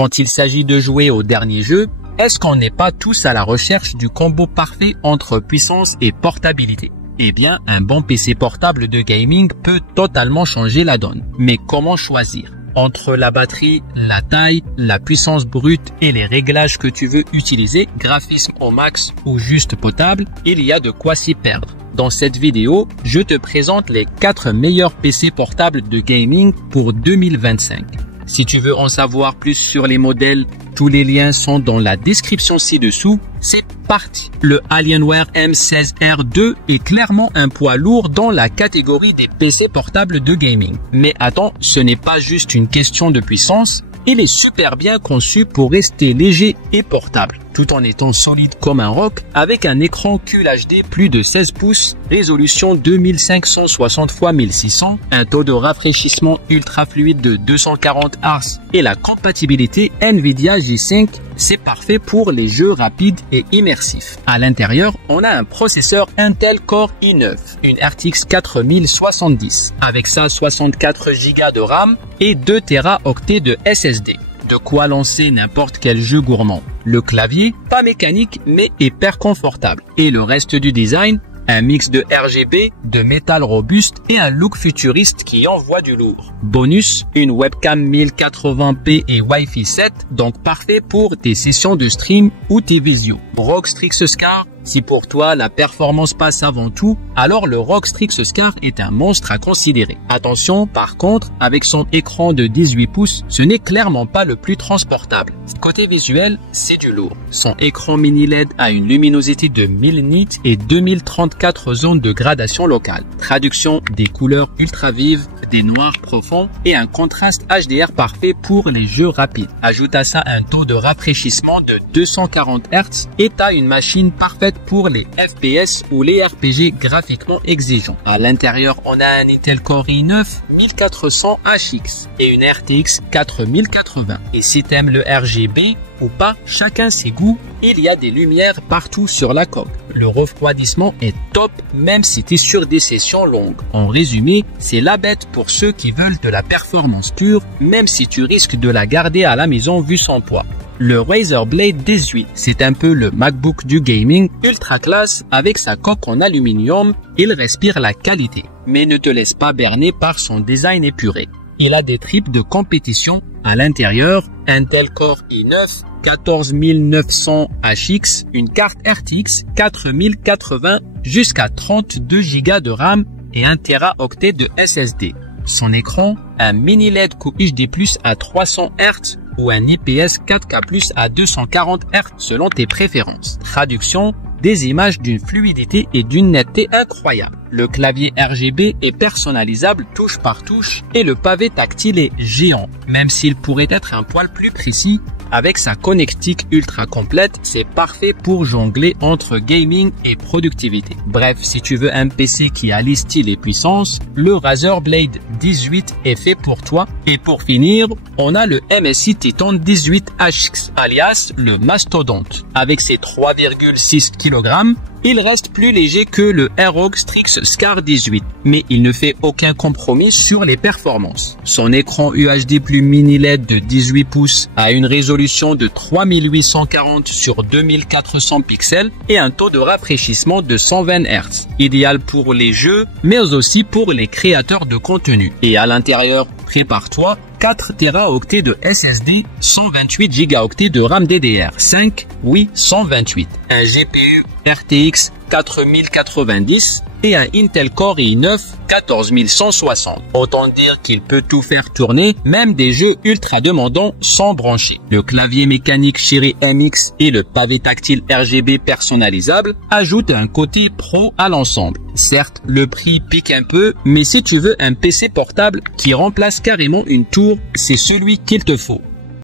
Quand il s'agit de jouer au dernier jeu, est-ce qu'on n'est pas tous à la recherche du combo parfait entre puissance et portabilité? Eh bien, un bon PC portable de gaming peut totalement changer la donne. Mais comment choisir? Entre la batterie, la taille, la puissance brute et les réglages que tu veux utiliser, graphisme au max ou juste potable, il y a de quoi s'y perdre. Dans cette vidéo, je te présente les 4 meilleurs PC portables de gaming pour 2025. Si tu veux en savoir plus sur les modèles, tous les liens sont dans la description ci-dessous. C'est parti! Le Alienware M16R2 est clairement un poids lourd dans la catégorie des PC portables de gaming. Mais attends, ce n'est pas juste une question de puissance. Il est super bien conçu pour rester léger et portable, tout en étant solide comme un roc, avec un écran QHD plus de 16 pouces, résolution 2560 x 1600, un taux de rafraîchissement ultra fluide de 240 Hz et la compatibilité Nvidia G5, c'est parfait pour les jeux rapides et immersifs. À l'intérieur, on a un processeur Intel Core i9, une RTX 4070, avec sa 64 Go de RAM et 2 Teraoctets de SSD. De quoi lancer n'importe quel jeu gourmand. Le clavier, pas mécanique mais hyper confortable. Et le reste du design, un mix de RGB, de métal robuste et un look futuriste qui envoie du lourd. Bonus, une webcam 1080p et Wi-Fi 7, donc parfait pour tes sessions de stream ou tes visios. ROG Strix Scar, si pour toi la performance passe avant tout, alors le ROG Strix Scar est un monstre à considérer. Attention, par contre, avec son écran de 18 pouces, ce n'est clairement pas le plus transportable. Côté visuel, c'est du lourd. Son écran mini LED a une luminosité de 1000 nits et 2034 zones de gradation locale. Traduction des couleurs ultra vives, des noirs profonds et un contraste HDR parfait pour les jeux rapides. Ajoute à ça un taux de rafraîchissement de 240 Hz et t'as une machine parfaite pour les FPS ou les RPG graphiquement exigeants. À l'intérieur, on a un Intel Core i9 1400HX et une RTX 4080. Et si t'aimes le RGB ou pas, chacun ses goûts, il y a des lumières partout sur la coque. Le refroidissement est top même si tu es sur des sessions longues. En résumé, c'est la bête pour ceux qui veulent de la performance pure, même si tu risques de la garder à la maison vu son poids. Le Razer Blade 18, c'est un peu le MacBook du gaming, ultra classe avec sa coque en aluminium, il respire la qualité. Mais ne te laisse pas berner par son design épuré. Il a des tripes de compétition à l'intérieur, Intel Core i9 14900HX, une carte RTX 4080 jusqu'à 32 Go de RAM et 1 Teraoctet de SSD. Son écran, un mini LED QHD+ à 300 Hz ou un IPS 4K+ à 240 Hz selon tes préférences. Traduction, des images d'une fluidité et d'une netteté incroyable. Le clavier RGB est personnalisable touche par touche et le pavé tactile est géant, même s'il pourrait être un poil plus précis. Avec sa connectique ultra complète, c'est parfait pour jongler entre gaming et productivité. Bref, si tu veux un PC qui allie style et puissance, le Razer Blade 18 est fait pour toi. Et pour finir, on a le MSI Titan 18HX, alias le mastodonte. Avec ses 3,6 kg, il reste plus léger que le ROG Strix Scar 18, mais il ne fait aucun compromis sur les performances. Son écran UHD plus mini LED de 18 pouces a une résolution de 3840 sur 2400 pixels et un taux de rafraîchissement de 120 Hz, idéal pour les jeux, mais aussi pour les créateurs de contenu. Et à l'intérieur, prépare-toi, 4 Teraoctets de SSD, 128 Go de RAM DDR5, oui 128, un GPU RTX 4090 et un Intel Core i9 14160. Autant dire qu'il peut tout faire tourner, même des jeux ultra demandants sans brancher. Le clavier mécanique Cherry MX et le pavé tactile RGB personnalisable ajoutent un côté pro à l'ensemble. Certes, le prix pique un peu, mais si tu veux un PC portable qui remplace carrément une tour, c'est celui qu'il te faut.